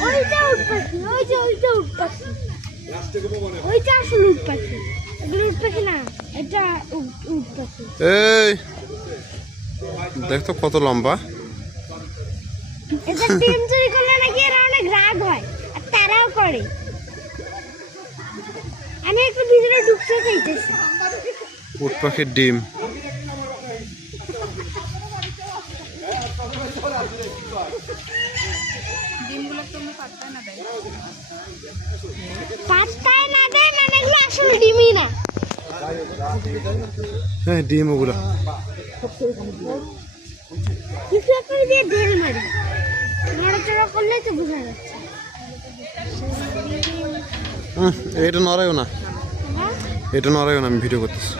ওইটা উট পাখি, ওইটা উট পাখি, ওইটা আসলে উট পাখি, এগুলো উট পাখি না, এটা উট পাখি। এই দেখ তো কত লম্বা। এটা ডিম চুরি করলে নাকি এরা অনেক রাগ হয় আর তারাও করে। আমি একটু ভিতরে ঢুকতে চাইতেছি। উট পাখির ডিম। পাঁচটায় না দেয় মানে এগুলো আসলে ডিমই না। হ্যাঁ ডিম ওগুলো। কিছু একটা দিয়ে ঢেল মারি, নড়াচড়া করলেই তো বোঝা যাচ্ছে। এটা নড়াইও না, হ্যাঁ? এটা নড়াইও না, আমি ভিডিও করতেছি।